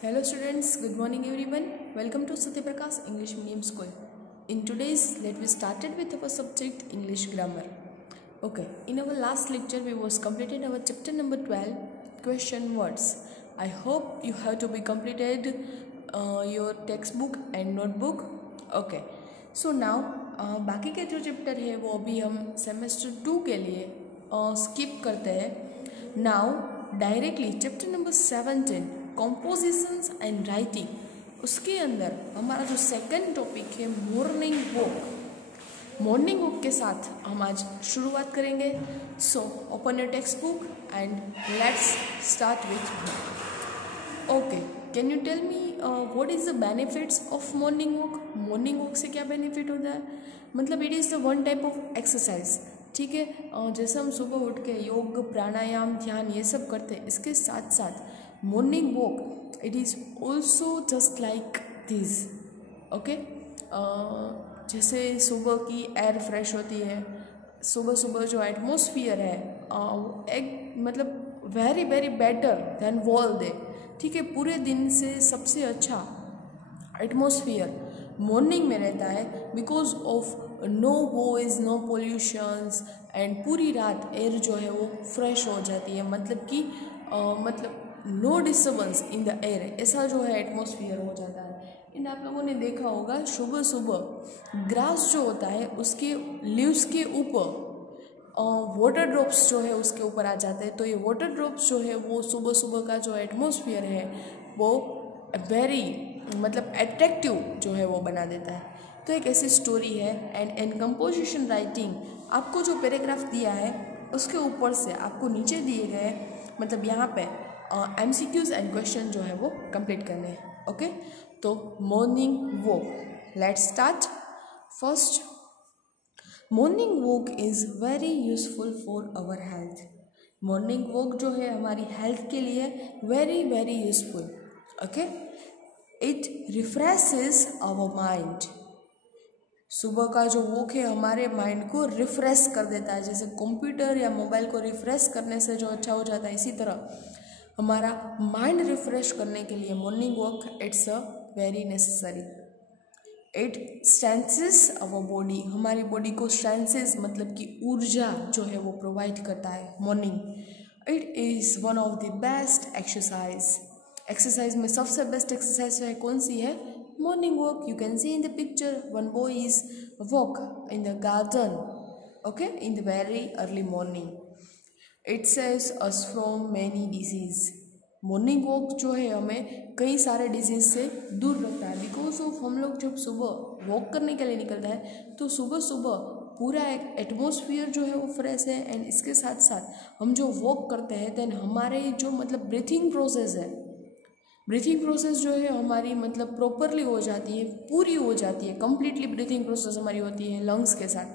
Hello students, good morning everyone. Welcome to Satyaprakash English Medium School. In today's let we started with our subject English grammar. Okay, in our last lecture we was completed our chapter number 12 question words. I hope you have to be completed your textbook and notebook. Okay, so now बाकी के जो chapter है वो अभी हम semester 2 के लिए skip करते हैं. Now directly chapter number 17 compositions and writing, उसके अंदर हमारा जो सेकंड टॉपिक है मॉर्निंग वॉक के साथ हम आज शुरुआत करेंगे. So open your text book and let's start with. Okay, can you tell me what is the benefits of morning walk. Morning walk से क्या बेनिफिट होता है? मतलब it is the one type of exercise. ठीक है, जैसे हम सुबह उठ के योग प्राणायाम ध्यान ये सब करते हैं, इसके साथ साथ morning walk it is also just like this. Okay, जैसे सुबह की एयर फ्रेश होती है, सुबह सुबह जो एटमॉस्फियर है एक मतलब very very better than wall day. ठीक है, पूरे दिन से सबसे अच्छा एटमॉस्फियर मॉर्निंग में रहता है because of no voice no pollutions and पूरी रात एयर जो है वो फ्रेश हो जाती है. मतलब कि मतलब no disturbance in the air, ऐसा जो है एटमॉस्फियर हो जाता है. इन आप लोगों ने देखा होगा सुबह सुबह ग्रास जो होता है उसके लीव्स के ऊपर वाटर ड्रॉप्स जो है उसके ऊपर आ जाते हैं. तो ये वाटर ड्रॉप्स जो है वो सुबह सुबह का जो एटमॉस्फियर है वो वेरी मतलब अट्रैक्टिव जो है वो बना देता है. तो एक ऐसी स्टोरी है. एंड कंपोजिशन राइटिंग, आपको जो पैराग्राफ दिया है उसके ऊपर से आपको नीचे दिए गए मतलब यहाँ पे MCQs एंड क्वेश्चन जो है वो कंप्लीट करने हैं. ओके, तो morning walk, let's start. First, morning walk is very useful for our health. Morning walk जो है हमारी हेल्थ के लिए very very useful. Okay, it refreshes our mind. सुबह का जो वॉक है हमारे माइंड को रिफ्रेश कर देता है. जैसे कंप्यूटर या मोबाइल को रिफ्रेश करने से जो अच्छा हो जाता है, इसी तरह हमारा माइंड रिफ्रेश करने के लिए morning walk it's a very necessary. It strengthens our body, हमारी बॉडी को स्ट्रेंथेंस मतलब कि ऊर्जा जो है वो प्रोवाइड करता है morning. It is one of the best exercise. Exercise में सबसे बेस्ट एक्सरसाइज है कौन सी है? Morning walk. You can see in the picture one boy is walk in the garden, okay, in the very early morning. It saves us from many disease. Morning walk जो है हमें कई सारे disease से दूर रखता है. बिकॉज ऑफ हम लोग जब सुबह वॉक करने के लिए निकलता है तो सुबह सुबह पूरा एक एटमॉस्फियर जो है वो फ्रेश है. एंड इसके साथ साथ हम जो वॉक करते हैं देन हमारे जो मतलब ब्रीथिंग प्रोसेस जो है हमारी मतलब प्रॉपरली हो जाती है, पूरी हो जाती है, कंप्लीटली ब्रीथिंग प्रोसेस हमारी होती है लंग्स के साथ.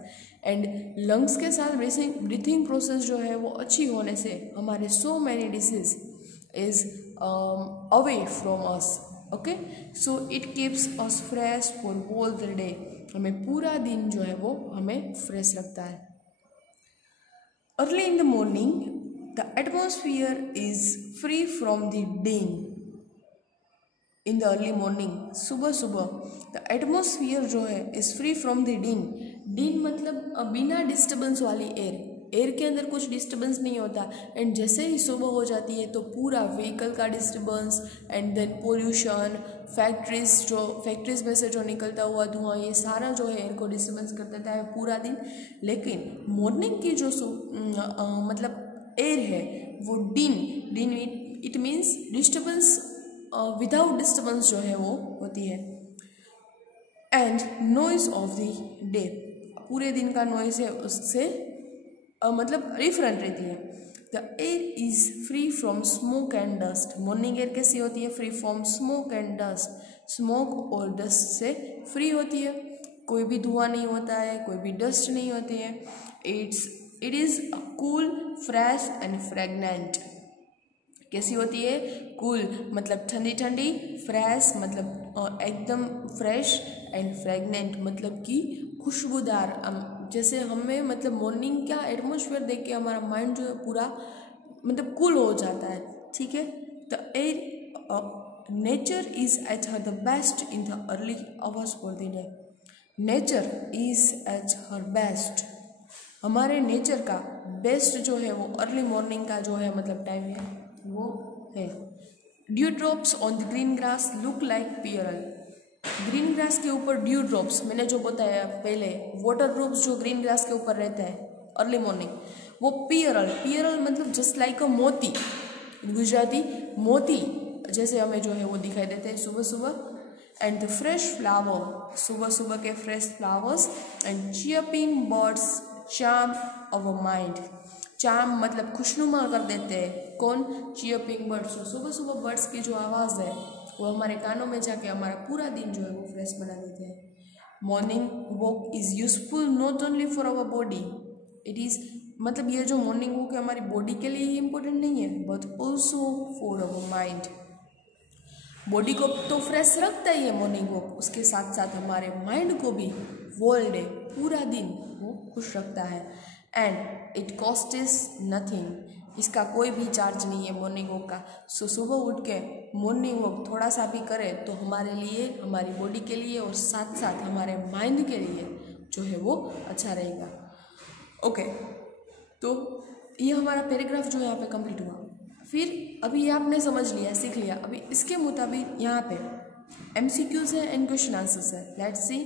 एंड लंग्स के साथ ब्रीथिंग प्रोसेस जो है वो अच्छी होने से हमारे so many disease is away from us. Okay, so it keeps us fresh for whole the day. हमें पूरा दिन जो है वो हमें फ्रेश रखता है. Early in the morning the atmosphere is free from the din. In the early morning सुबह सुबह द एटमॉस्फियर जो है इज़ फ्री फ्रॉम द दिन मतलब बिना डिस्टर्बेंस वाली एयर के अंदर कुछ डिस्टर्बेंस नहीं होता. एंड जैसे ही सुबह हो जाती है तो पूरा व्हीकल का disturbance and then pollution, factories में से जो निकलता हुआ धुआं, ये सारा जो है एयर को डिस्टर्बेंस कर देता है पूरा दिन. लेकिन मॉर्निंग की जो मतलब एयर है वो दिन it means disturbance without disturbance जो है वो होती है. And noise of the day, पूरे दिन का नॉइज है उससे मतलब डिफरेंट रहती है. The air is free from smoke and dust. Morning air कैसी होती है? Free from smoke and dust. Smoke और डस्ट से फ्री होती है, कोई भी धुआं नहीं होता है, कोई भी डस्ट नहीं होती है. It is cool, fresh and fragrant. कैसी होती है? कूल मतलब ठंडी ठंडी, फ्रेश मतलब एकदम फ्रेश, एंड फ्रेगनेंट मतलब कि खुशबूदार. जैसे हमें मतलब मॉर्निंग का एटमॉस्फेयर देख के हमारा माइंड जो है पूरा मतलब कूल हो जाता है. ठीक है, the air nature is at her the best in the early hours for the day. Nature is at her best, हमारे नेचर का बेस्ट जो है वो अर्ली मॉर्निंग का जो है मतलब टाइम है वो है। Dew drops on the green grass look like Pearl. Green grass के ऊपर ड्यू ड्रॉप्स, मैंने जो बताया पहले, वाटर ड्रॉप्स जो ग्रीन ग्रास के ऊपर रहता है अर्ली मॉर्निंग, वो पियरल, पियरल मतलब जस्ट लाइक अ मोती, गुजराती मोती जैसे हमें जो है वो दिखाई देते हैं सुबह सुबह। एंड द फ्रेश फ्लावर, सुबह सुबह के fresh flowers. And chirping birds charm our mind. Charm मतलब खुशनुमा कर देते हैं, कौन? Chirping birds. सुबह सुबह बर्ड्स की जो आवाज़ है वो हमारे कानों में जाके हमारा पूरा दिन जो है वो फ्रेश बना देते हैं। Morning walk is useful not only for our body, it is मतलब ये जो मॉर्निंग वॉक है हमारी बॉडी के लिए ही इम्पोर्टेंट नहीं है, but also for our mind. Body को तो फ्रेश रखता ही है मॉर्निंग वॉक, उसके साथ साथ हमारे माइंड को भी होल डे पूरा दिन वो खुश रखता है। And it cost is nothing, इसका कोई भी चार्ज नहीं है मॉर्निंग वॉक का। सो सुबह उठ के मॉर्निंग वॉक थोड़ा सा भी करें तो हमारे लिए, हमारी बॉडी के लिए और साथ साथ हमारे माइंड के लिए जो है वो अच्छा रहेगा। ओके, तो ये हमारा पैराग्राफ जो है यहाँ पे कंप्लीट हुआ। फिर अभी ये आपने समझ लिया, सीख लिया। अभी इसके मुताबिक यहाँ पे MCQs है एंड क्वेश्चन आंसर्स है। Let's see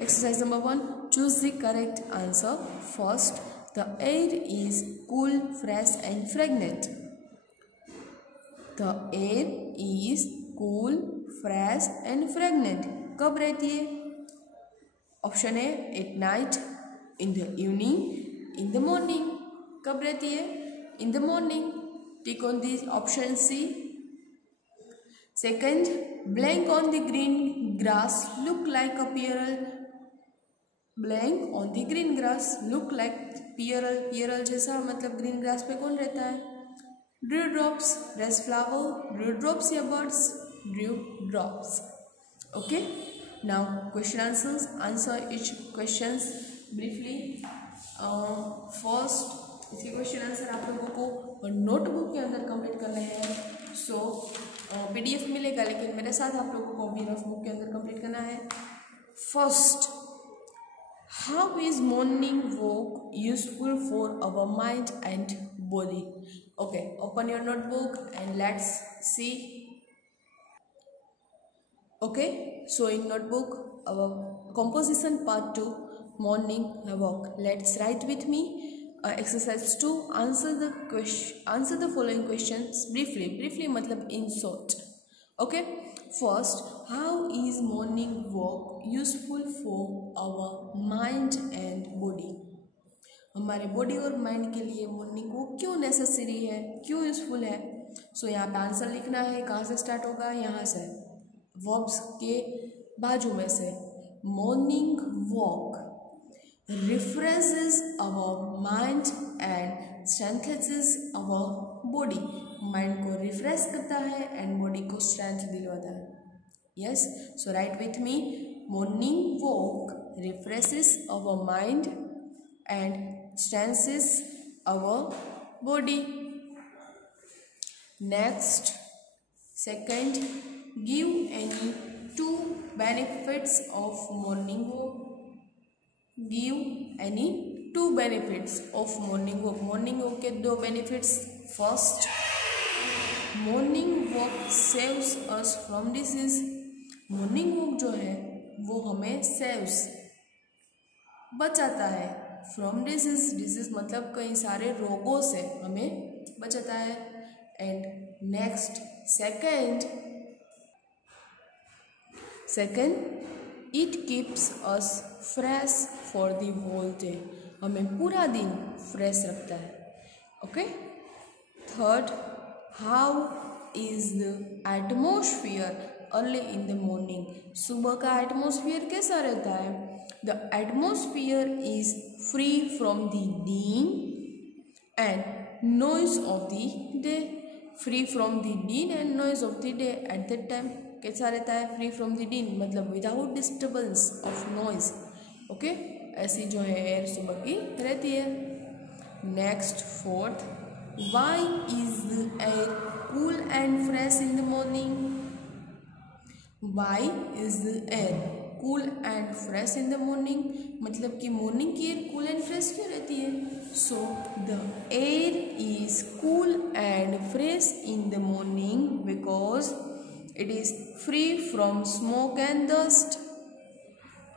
exercise number 1, choose the correct answer. First, the air is cool, fresh and fragrant. The air is cool, fresh and fragrant कब रहती है? Option A at night, in the evening, in the morning. कब रहती है? In the morning. Tick on the option C. Second, blank on the green grass look like a pearl. Blank on the green grass look like pearl, pearl जैसा मतलब green grass पे कौन रहता है? Dew drops, fresh flower, dew drops या birds? Dew drops. Okay, now question answers, answer each questions briefly. First, इसके question answer आप लोगों को नोटबुक के अंदर कंप्लीट करने हैं। सो PDF मिलेगा, लेकिन मेरे साथ आप लोगों को भी रफ बुक के अंदर कंप्लीट करना है। First, how is morning walk useful for our mind and body? Okay, open your notebook and let's see. Okay, so in notebook our composition part 2, morning walk. Let's write with me. Exercise 2, answer the following questions briefly. Briefly मतलब in short. Okay, first, how is morning walk useful for our mind and body? हमारे body और mind के लिए morning walk क्यों necessary है, क्यों useful है? सो यहाँ पे आंसर लिखना है। कहाँ से स्टार्ट होगा? यहाँ से, वर्ब्स के बाजू में से। Morning walk refreshes our mind and strengthens our body. Mind को रिफ्रेश करता है एंड बॉडी को स्ट्रेंथ दिलवाता है। Yes, so write with me, morning walk refreshes our mind and strengthens our body. Next, second, give any 2 benefits of morning walk. Give any 2 benefits of morning walk. Morning walk के 2 benefits. First, morning walk saves us from disease. Morning walk जो है वो हमें saves, बचाता है from disease. disease मतलब कई सारे रोगों से हमें बचाता है. And next, second, it keeps us fresh for the whole day. हमें पूरा दिन फ्रेश रखता है. Okay. Third, how is the atmosphere early in the morning? सुबह का एटमोसफियर कैसा रहता है? The atmosphere is free from the din and noise of the day. Free from the din and noise of the day. At that time कैसा रहता है? Free from the दिन मतलब without disturbance of noise. Okay, ऐसी जो है air सुबह की रहती है. Next, fourth, why is the air cool and fresh in the morning? Why is the air cool and fresh in the morning, मतलब कि मॉर्निंग की एयर कूल एंड फ्रेश क्यों रहती है? So the air is cool and fresh in the morning because it is free from smoke and dust.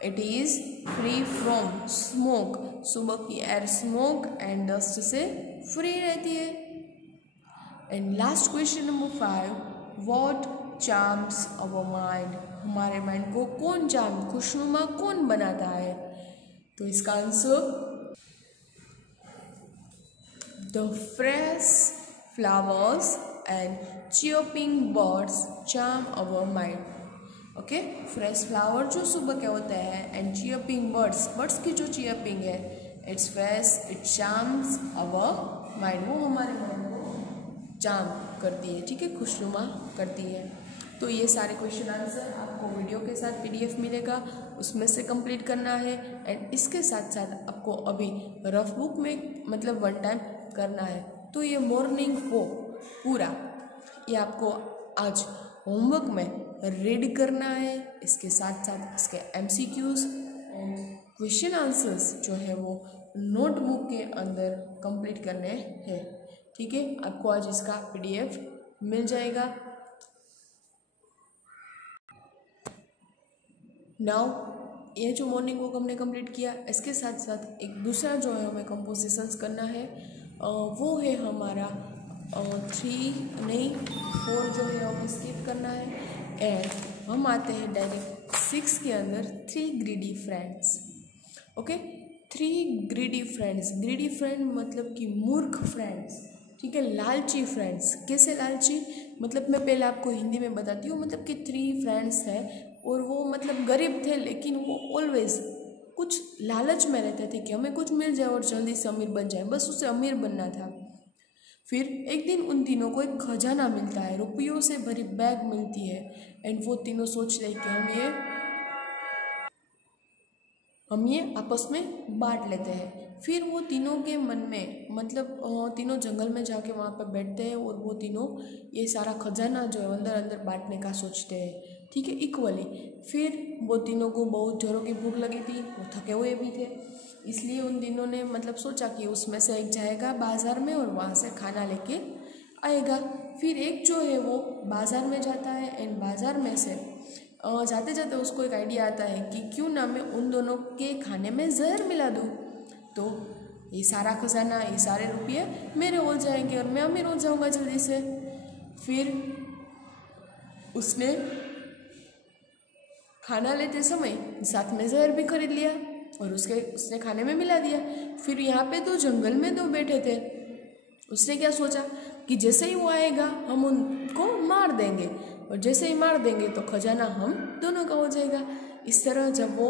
It is free from smoke, सुबह की air smoke and dust से free रहती है। And last question number 5, what charms our mind, हमारे mind को कौन charm, खुशनुमा कौन बनाता है? तो इसका answer the fresh flowers and chirping birds charm our mind. Okay, fresh flower जो सुबह क्या होता है एंड चियर्पिंग बर्ड्स, बर्ड्स की जो चियर्पिंग है, it's fresh, it charms our mind, वो हमारे माइंड को चार्म करती है, ठीक है, खुशनुमा करती है। तो ये सारे क्वेश्चन आंसर आपको वीडियो के साथ PDF मिलेगा, उसमें से कंप्लीट करना है। एंड इसके साथ साथ आपको अभी रफ बुक में मतलब 1 टाइम करना है। तो ये मॉर्निंग वो पूरा ये आपको आज होमवर्क में रीड करना है, इसके साथ साथ इसके MCQs एंड क्वेश्चन आंसर्स जो है वो नोटबुक के अंदर कंप्लीट करने हैं, ठीक है। आपको आज इसका PDF मिल जाएगा। नाउ ये जो मॉर्निंग वॉक हमने कंप्लीट किया, इसके साथ साथ एक दूसरा जो है हमें कंपोजिशंस करना है, वो है हमारा 4 जो है हमें स्किप करना है। एंड हम आते हैं डायरेक्ट 6 के अंदर 3 greedy friends. Okay, 3 greedy friends, greedy friend मतलब कि मूर्ख फ्रेंड्स, ठीक है, लालची फ्रेंड्स। कैसे लालची, मतलब मैं पहले आपको हिंदी में बताती हूँ। मतलब कि 3 फ्रेंड्स हैं और वो मतलब गरीब थे, लेकिन वो ऑलवेज कुछ लालच में रहते थे कि हमें कुछ मिल जाए और जल्दी से अमीर बन जाए, बस उसे अमीर बनना था। फिर एक दिन उन तीनों को एक खजाना मिलता है, रुपयों से भरी बैग मिलती है। एंड वो तीनों सोच रहे कि हम ये आपस में बांट लेते हैं। फिर वो तीनों के मन में मतलब तीनों जंगल में जाके वहाँ पर बैठते हैं और वो तीनों ये सारा खजाना जो है अंदर अंदर बांटने का सोचते हैं, ठीक है, इक्वली। फिर वो तीनों को बहुत जोरों की भूख लगी थी, वो थके हुए भी थे, इसलिए उन तीनों ने मतलब सोचा कि उसमें से एक जाएगा बाज़ार में और वहाँ से खाना लेके आएगा। फिर एक जो है वो बाज़ार में जाता है एंड बाज़ार में से जाते जाते उसको एक आइडिया आता है कि क्यों ना मैं उन दोनों के खाने में जहर मिला दूँ, तो ये सारा खजाना, ये सारे रुपये मेरे हो जाएंगे और मैं अमीर हो जाऊँगा जल्दी से। फिर उसने खाना लेते समय साथ में जहर भी खरीद लिया और उसने खाने में मिला दिया। फिर यहाँ पे तो जंगल में 2 बैठे थे, उसने क्या सोचा कि जैसे ही वो आएगा हम उनको मार देंगे और जैसे ही मार देंगे तो खजाना हम दोनों का हो जाएगा। इस तरह जब वो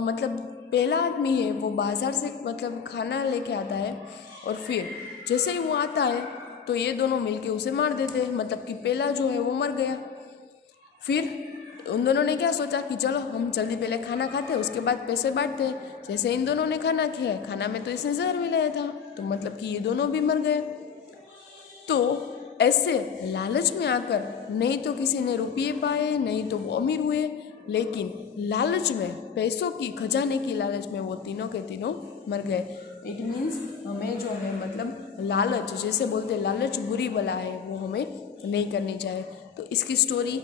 मतलब पहला आदमी है वो बाज़ार से मतलब खाना लेके आता है और फिर जैसे ही वो आता है तो ये दोनों मिलके उसे मार देते हैं, मतलब कि पहला जो है वो मर गया। फिर उन दोनों ने क्या सोचा कि चलो हम जल्दी पहले खाना खाते हैं, उसके बाद पैसे बांटते हैं। जैसे इन दोनों ने खाना किया, खाना में तो इसने जहर मिलाया था, तो मतलब कि ये दोनों भी मर गए। तो ऐसे लालच में आकर नहीं तो किसी ने रुपये पाए, नहीं तो वो अमीर हुए, लेकिन लालच में, पैसों की, खजाने की लालच में वो तीनों के तीनों मर गए। इट मीन्स हमें जो है मतलब लालच, जैसे बोलते हैं लालच बुरी बला है, वो हमें नहीं करनी चाहिए। तो इसकी स्टोरी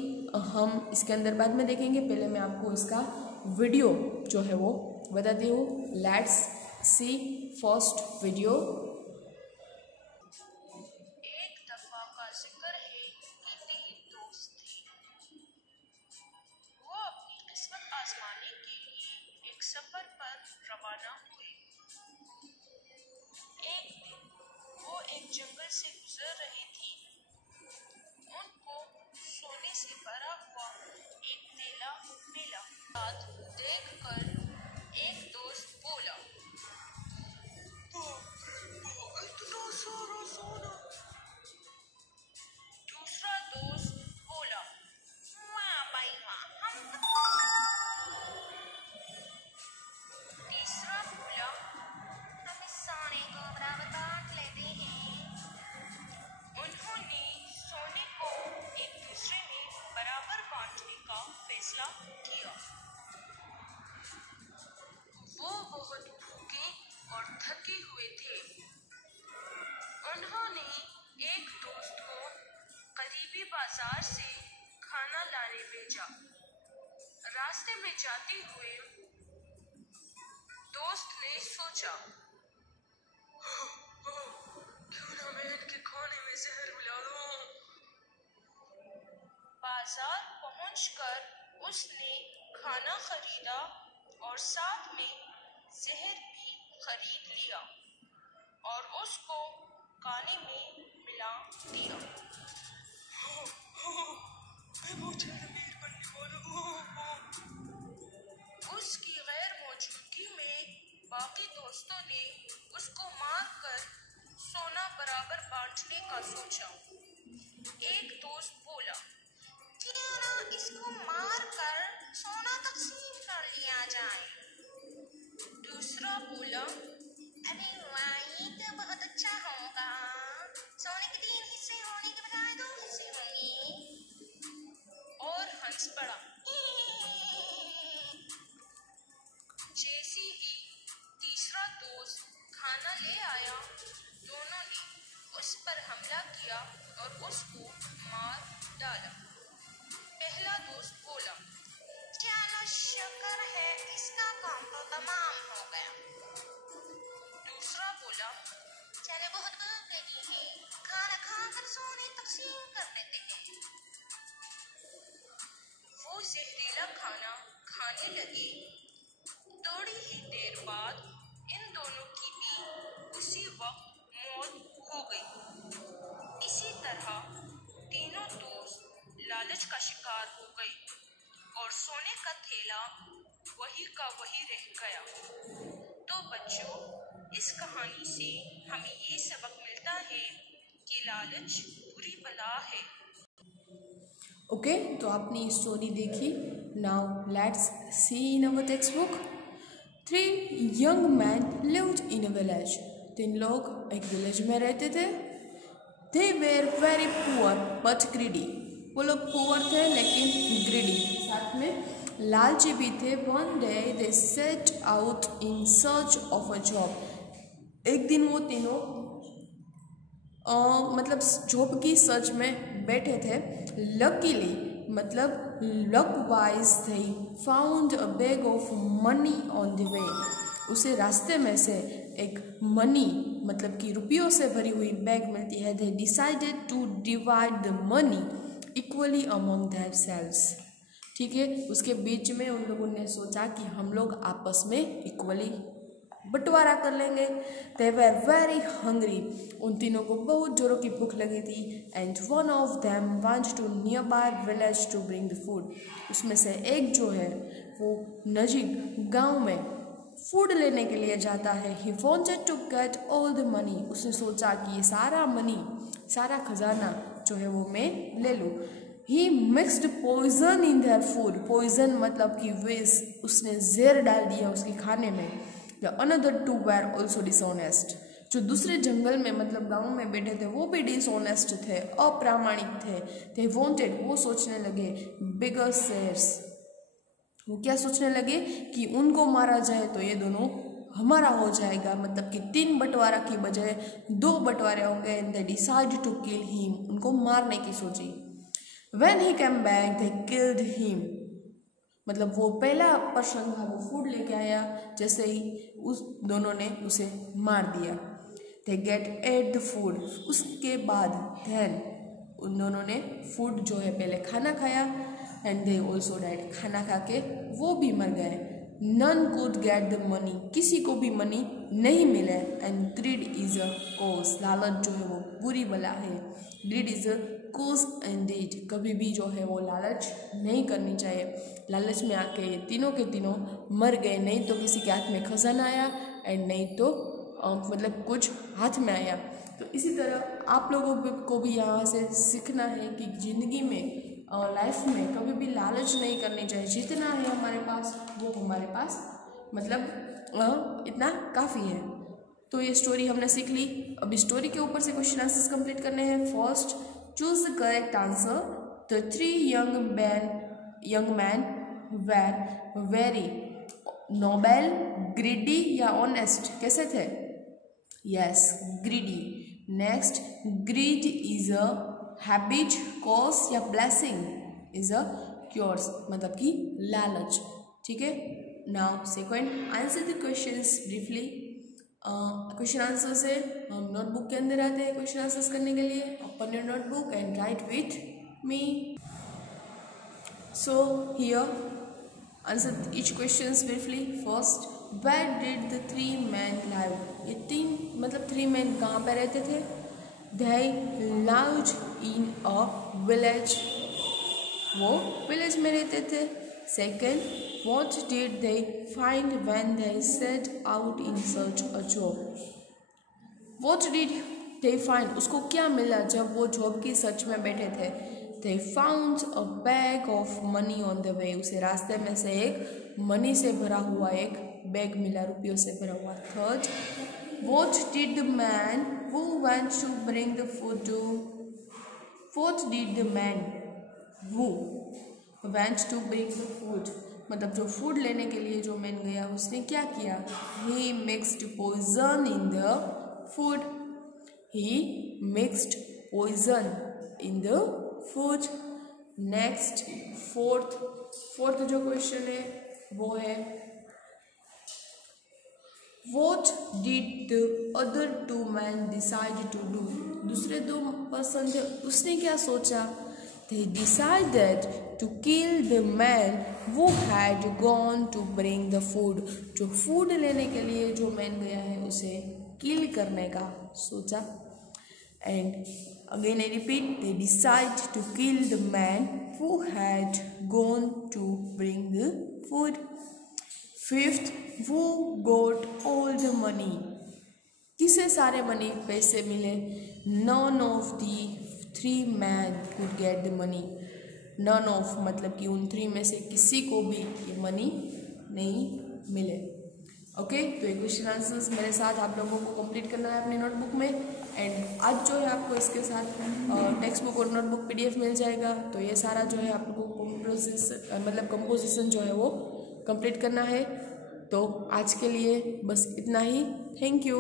हम इसके अंदर बाद में देखेंगे, पहले मैं आपको इसका वीडियो जो है वो बताती हूँ। Let's see first video. सफर पर रवाना हुए। एक दिन वो एक जंगल से गुजर रही थी। उनको सोने से भरा हुआ एक थैला मिला। हाथ देखकर एक दोस्त बोला, बाजार से खाना लाने भेजा। रास्ते में जाते हुए दोस्त ने सोचा, क्यों ना मैं इनके खाने में जहर मिला दूं। बाजार पहुंचकर उसने खाना खरीदा और साथ में जहर भी खरीद लिया और उसको खाने में मिला दिया। मैं बहुत जल्द अमीर बनने वाला हूँ। उसकी गैर मौजूदगी में बाकी दोस्तों ने उसको मारकर सोना बराबर बांटने का सोचा। एक दोस्त बोला, क्यों ना इसको मारकर सोना तकसीम कर लिया जाए। दूसरा बोला, अरे वाह, ये तो बहुत अच्छा होगा। सोने के 3 हिस्से होने के बजाय 2 हिस्से होंगे। और हंस पड़ा। जैसे ही तीसरा दोस्त खाना ले आया, दोनों ने उस पर हमला किया और उसको मार डाला। पहला दोस्त बोला, चलो शुक्र है, इसका काम तो तमाम हो गया। दूसरा बोला, चले बहुत भूख लगी है, खाना खाकर सोने तकसीम कर देते हैं। वो जहरीला खाना खाने लगे। थोड़ी ही देर बाद इन दोनों की भी उसी वक्त मौत हो गई। इसी तरह तीनों दोस्त लालच का शिकार हो गए और सोने का थैला वही का वही रह गया। तो बच्चों, इस कहानी से हमें ये सबक मिलता है कि लालच बुरी बला है। ओके, तो आपने ये स्टोरी देखी। Now let's see in our text book. 3 young men lived in a village. 3 लोग एक विलेज में रहते थे। They were very poor but greedy. वो लोग पुअर थे लेकिन ग्रीडी, साथ में लालची भी थे। One day they set out in search of a job. एक दिन वो तीनों मतलब जॉब की सर्च में बैठे थे। लकीली मतलब luck wise they found a bag of money on the way. उसे रास्ते में से एक मनी मतलब कि रुपयों से भरी हुई बैग मिलती है। They decided to divide the money equally among themselves. ठीक है, उसके बीच में उन लोगों ने सोचा कि हम लोग आपस में इक्वली बंटवारा कर लेंगे। They were very hungry. उन तीनों को बहुत जोरों की भूख लगी थी। And one of them went to nearby village to bring the food. उसमें से एक जो है वो नजीक गांव में फूड लेने के लिए जाता है। He wanted to get all the money. उसने सोचा कि ये सारा मनी, सारा खजाना जो है वो मैं ले लूँ। He mixed poison in their food. Poison मतलब कि विष, उसने जहर डाल दिया उसके खाने में। The another 2 were also dishonest. जो दूसरे जंगल में मतलब गांव में बैठे थे वो भी डिसऑनेस्ट थे, अप्रामाणिक थे। They wanted, वो सोचने लगे bigger shares. वो क्या सोचने लगे कि उनको मारा जाए तो ये दोनों हमारा हो जाएगा, मतलब कि 3 बंटवारा की बजाय 2 बंटवारे होंगे। And they decided to kill him. उनको मारने की सोची। When he came back, they killed him. मतलब वो पहला पर्सन था, वो फूड लेके आया, जैसे ही उस दोनों ने उसे मार दिया। They get ate the food. उसके बाद then उन दोनों ने फूड जो है पहले खाना खाया। And they also died. खाना खा के वो भी मर गए। None could get the money. किसी को भी मनी नहीं मिले। And greed is a cause. लालच जो है वो बुरी बला है। Greed is a cause indeed. कभी भी जो है वो लालच नहीं करनी चाहिए। लालच में आके ये तीनों के तीनों मर गए। नहीं तो किसी के हाथ में खजाना आया एंड नहीं तो मतलब कुछ हाथ में आया। तो इसी तरह आप लोगों को भी यहाँ से सीखना है कि ज़िंदगी में लाइफ में कभी भी लालच नहीं करनी चाहिए। जितना है हमारे पास वो हमारे पास मतलब इतना काफ़ी है। तो ये स्टोरी हमने सीख ली। अब इस स्टोरी के ऊपर से क्वेश्चन आंसर्स कंप्लीट करने हैं। First, choose the correct answer. The 3 young men were very Nobel, greedy या ऑनेस्ट, कैसे थे? Yes, greedy. Next, grid is a habit cause या ब्लेसिंग इज अ क्योर्स, मतलब कि लालच। ठीक है, now second answer the questions briefly. Question answers है, हम नोटबुक के अंदर आते हैं क्वेश्चन आंसर्स करने के लिए। Open your notebook and write with me. So here answer each questions briefly. First, where did the three man live? ये तीन मतलब थ्री मैन कहाँ पे रहते थे? They lived in a village, वो विलेज में रहते थे। Second, what did they find when they set out in search a job? What did they find? उसको क्या मिला जब वो जॉब की सर्च में बैठे थे? They found a bag of money on the way. उसे रास्ते में से एक मनी से भरा हुआ एक बैग मिला, रुपयों से भरा हुआ। Third, what did the man who went to bring the food do? What did the man who went to bring the food, मतलब जो फूड लेने के लिए जो मैन गया उसने क्या किया? He mixed poison in the food. He mixed poison in the food. Next fourth जो क्वेश्चन है वो है, What did the other two men decide to do? दूसरे दो पर्सन थे, उसने क्या सोचा? They decided to kill the man who had gone to bring the food. जो फूड लेने के लिए जो मैन गया है उसे किल करने का सोचा। And again I repeat, they decide to kill the man who had gone to bring the food. Fifth, who got all the money? किसे सारे मनी पैसे मिले? None of the three men could get the money. None of मतलब कि उन three में से किसी को भी ये मनी नहीं मिले। ओके, तो ये क्वेश्चन आंसर्स मेरे साथ आप लोगों को कंप्लीट करना है अपनी नोटबुक में। एंड आज जो है आपको इसके साथ टेक्स्ट बुक और नोटबुक PDF मिल जाएगा। तो ये सारा जो है आप लोगों को कंपोजिशन जो है वो कंप्लीट करना है। तो आज के लिए बस इतना ही। Thank you.